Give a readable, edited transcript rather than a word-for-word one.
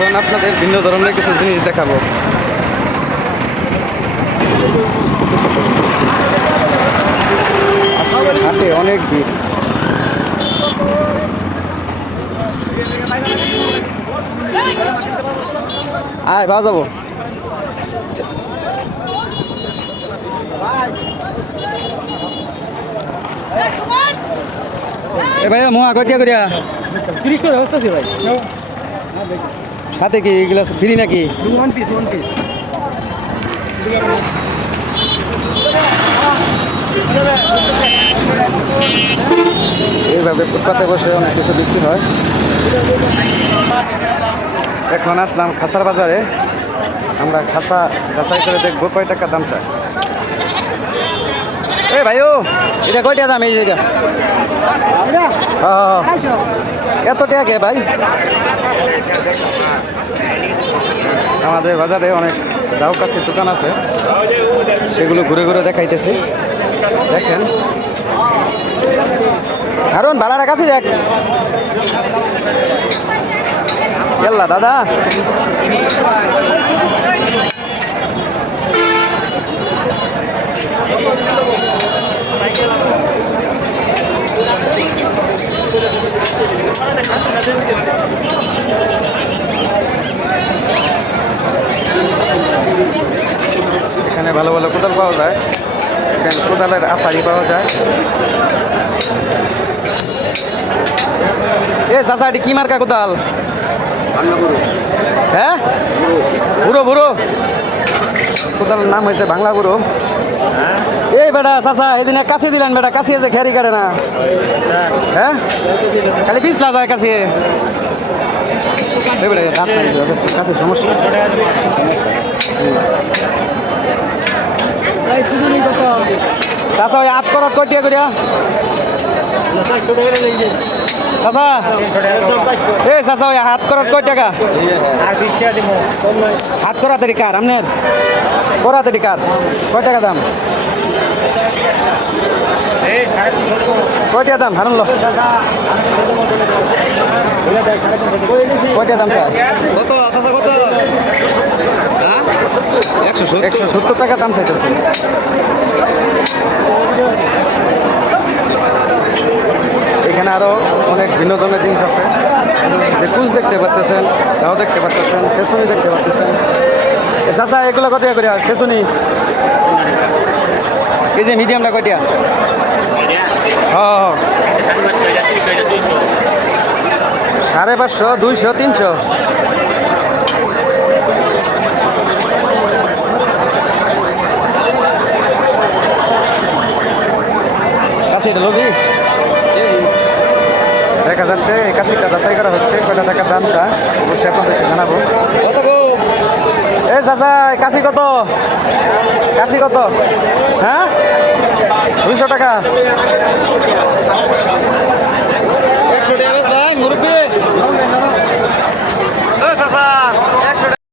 এখন আপনাদের ভিন্ন ধরনের কিছু জিনিস দেখাবো। হাটে অনেক ভিড়। আয় পাওয়া যাবো। এ ভাই মোয়া কটিয়া করিয়া 30 টাকা ব্যবস্থা আছে ভাই। সাথে কি এগুলো ফ্রি নাকি? ওয়ান পিস এইভাবে ফুটপাতে বসে অনেক কিছু বিক্রি হয়। এখন আসলাম খাসার বাজারে। আমরা খাসা যাচাই করে দেখবো কয় টাকা দাম চায়। এ ভাইও এটা কয়টা দাম এই জায়গা? এত টাকা কে ভাই? আমাদের বাজারে অনেক দাও কাছে দোকান আছে, সেগুলো ঘুরে ঘুরে দেখাইতেছি। দেখেন কারণ ভাড়াটা কাছে দেখ গেল্লা দাদা। এখানে ভালো ভালো কোদাল পাওয়া যায়, এখানে কোদালের আসারি পাওয়া যায়। এ চাচা এটি কি মার্কা কোদাল? হ্যাঁ বুড়ো বুড়ো কোদালের নাম হয়েছে বাংলা বুড়ো। এই বেটা চাচা এদিন এক কাছে দিলেন, বেটা কাছে যে খেয়ারি কাটে না। হ্যাঁ খালি পিছলা যায় কাছে। এই বেটা কাছে সমস্যা। চাচা ওই আট করাত কটিয়া করিয়া চাচা। এ চাচা ওই হাত করাত কয় টাকা? হাত করা তারি কার আপনার? করা তারি কার কয় টাকা দাম? কয়টা দাম হারুন? কয়টা দাম স্যার? কত চাচা কত? 170 টাকা দাম চাইতেছে। এখানে আরো অনেক ভিন্ন ধরনের জিনিস আছে, যে কুচ দেখতে পাচ্ছেন, দাও দেখতে পাচ্ছেন, শেষুনি দেখতে পাচ্ছেন। চাচা এগুলো কত করে হয় শেষুনি? এই যে মিডিয়ামটা কয়টা? হ্যাঁ 550, 200, 300। কাছে এটা লবি দেখা যাচ্ছে। এই কাছিটা যাচাই করা হচ্ছে, কয়টা টাকা দাম চা অবশ্যই আপনাদেরকে জানাবো। কত গো? এ চাচা কাশি কত? কাশি কত? হ্যাঁ 200 টাকা। 100 টাকা ভাই মুরব্বী। ও চাচা